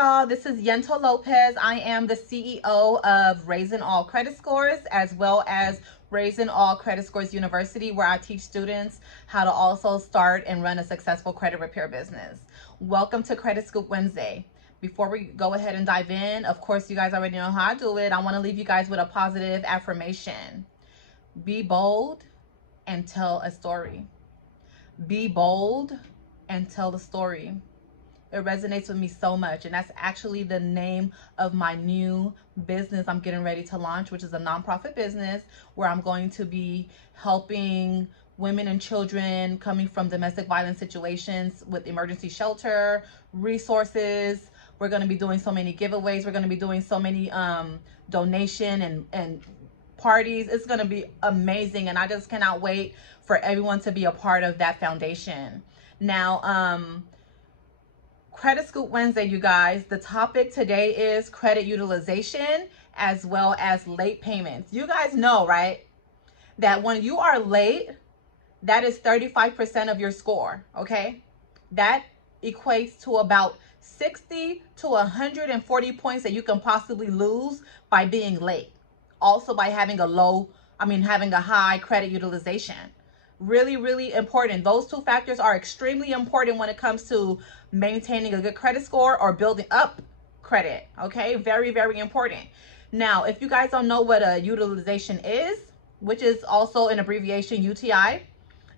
y'all, this is Yento Lopez. I am the CEO of Raising All Credit Scores, as well as Raising All Credit Scores University, where I teach students how to also start and run a successful credit repair business. Welcome to Credit Scoop Wednesday. Before we go ahead and dive in, of course, you guys already know how I do it. I want to leave you guys with a positive affirmation. Be bold and tell a story. Be bold and tell the story. It resonates with me so much, and that's actually the name of my new business I'm getting ready to launch, which is a nonprofit business where I'm going to be helping women and children coming from domestic violence situations with emergency shelter, resources. We're going to be doing so many giveaways. We're going to be doing so many donation and parties. It's going to be amazing, and I just cannot wait for everyone to be a part of that foundation. Now, Credit Scoop Wednesday, you guys. The topic today is credit utilization as well as late payments. You guys know, right, that when you are late, that is 35% of your score, okay? That equates to about 60 to 140 points that you can possibly lose by being late. Also by having having a high credit utilization. Really, really important. Those two factors are extremely important when it comes to maintaining a good credit score or building up credit, okay? Very, very important. Now, if you guys don't know what a utilization is, which is also an abbreviation UTI,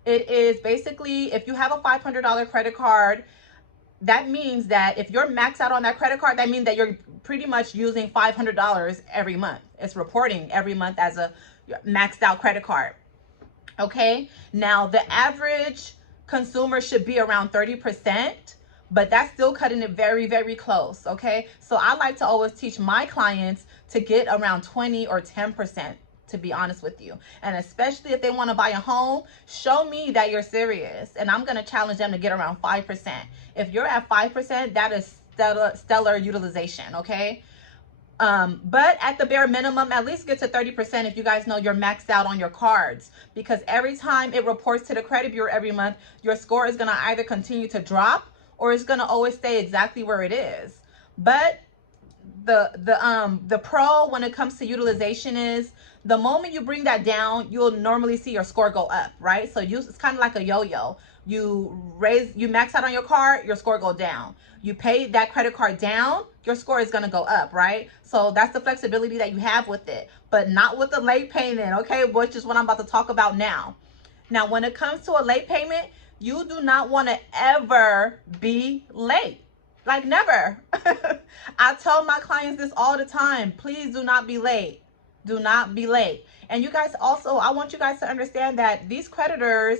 it is basically if you have a $500 credit card, that means that if you're maxed out on that credit card, that means that you're pretty much using $500 every month. It's reporting every month as a maxed out credit card. Okay, now the average consumer should be around 30%, but that's still cutting it very, very close. Okay, so I like to always teach my clients to get around 20 or 10%, to be honest with you. And especially if they want to buy a home, show me that you're serious, and I'm going to challenge them to get around 5%. If you're at 5%, that is stellar utilization. Okay. But at the bare minimum, at least get to 30% if you guys know you're maxed out on your cards, because every time it reports to the credit bureau every month, your score is going to either continue to drop or it's going to always stay exactly where it is. But the pro when it comes to utilization is the moment you bring that down, you'll normally see your score go up, right? So it's kind of like a yo-yo. You max out on your card, your score go down. You pay that credit card down, your score is going to go up, right? So that's the flexibility that you have with it, but not with the late payment, okay? Which is what I'm about to talk about now. Now, when it comes to a late payment, you do not want to ever be late. Like never. I tell my clients this all the time. Please do not be late. Do not be late. And you guys also, I want you guys to understand that these creditors,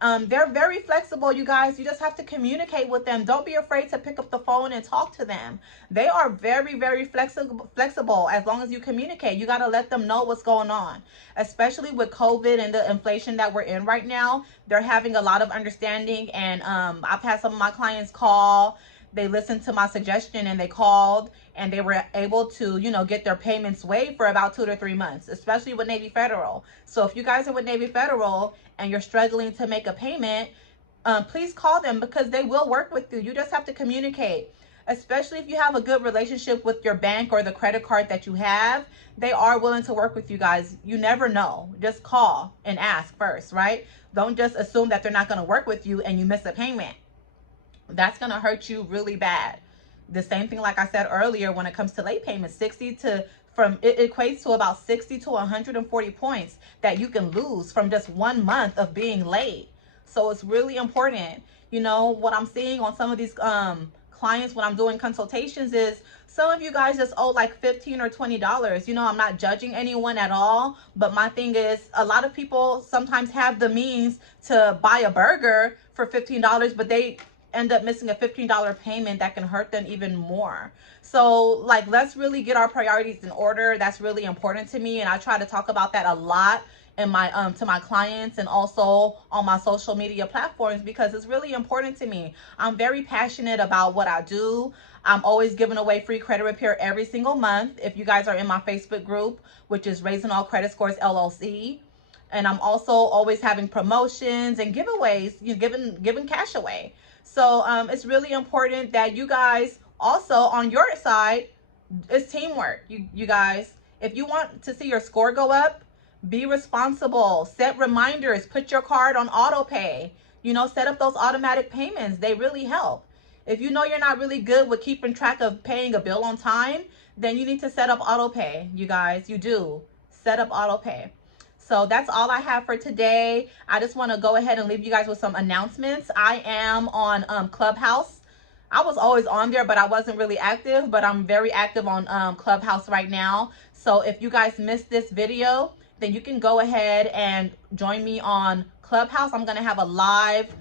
they're very flexible, you guys. You just have to communicate with them. Don't be afraid to pick up the phone and talk to them. They are very, very flexible as long as you communicate. You got to let them know what's going on, especially with COVID and the inflation that we're in right now. They're having a lot of understanding, and I've had some of my clients call. They listened to my suggestion and they called, and they were able to, get their payments waived for about 2 to 3 months, especially with Navy Federal. So if you guys are with Navy Federal and you're struggling to make a payment, please call them, because they will work with you. You just have to communicate, especially if you have a good relationship with your bank or the credit card that you have. They are willing to work with you guys. You never know. Just call and ask first, right? Don't just assume that they're not going to work with you and you miss a payment. That's going to hurt you really bad. The same thing, like I said earlier, when it comes to late payments, it equates to about 60 to 140 points that you can lose from just 1 month of being late. So it's really important. What I'm seeing on some of these clients when I'm doing consultations is some of you guys just owe like $15 or $20. I'm not judging anyone at all, but my thing is a lot of people sometimes have the means to buy a burger for $15, but they end up missing a $15 payment that can hurt them even more. So let's really get our priorities in order. That's really important to me, and I try to talk about that a lot in my to my clients and also on my social media platforms, because it's really important to me. I'm very passionate about what I do. I'm always giving away free credit repair every single month. If you guys are in my Facebook group, which is Raising All Credit Scores LLC, and I'm also always having promotions and giveaways, giving cash away. So it's really important that you guys Also, on your side, it's teamwork. You guys, if you want to see your score go up, be responsible. Set reminders. Put your card on auto pay. Set up those automatic payments. They really help. If you know you're not really good with keeping track of paying a bill on time, then you need to set up auto pay. You guys, you do. Set up auto pay. So that's all I have for today. I just want to go ahead and leave you guys with some announcements. I am on Clubhouse. I was always on there, but I wasn't really active, but I'm very active on Clubhouse right now. So if you guys missed this video, then you can go ahead and join me on Clubhouse. I'm going to have a live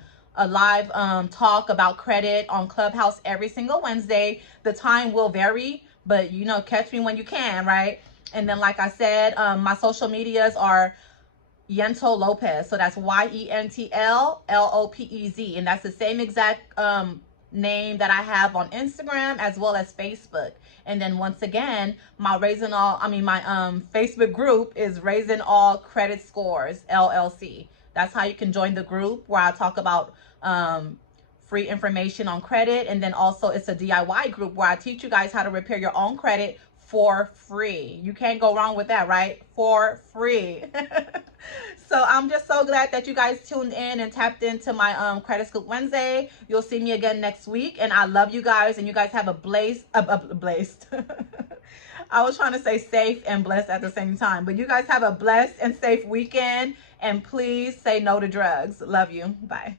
talk about credit on Clubhouse every single Wednesday. The time will vary, but catch me when you can, right? And then, like I said, my social medias are Yentl Lopez. So that's YENTL LOPEZ. And that's the same exact name that I have on Instagram as well as Facebook. And then once again, my Facebook group is Raising All Credit Scores LLC. That's how you can join the group, where I talk about free information on credit. And then also it's a DIY group where I teach you guys how to repair your own credit for free. You can't go wrong with that, right? For free. So I'm just so glad that you guys tuned in and tapped into my Credit Scoop Wednesday. You'll see me again next week, and I love you guys, and you guys have a blessed I was trying to say safe and blessed at the same time, but you guys have a blessed and safe weekend, and please say no to drugs. Love you. Bye.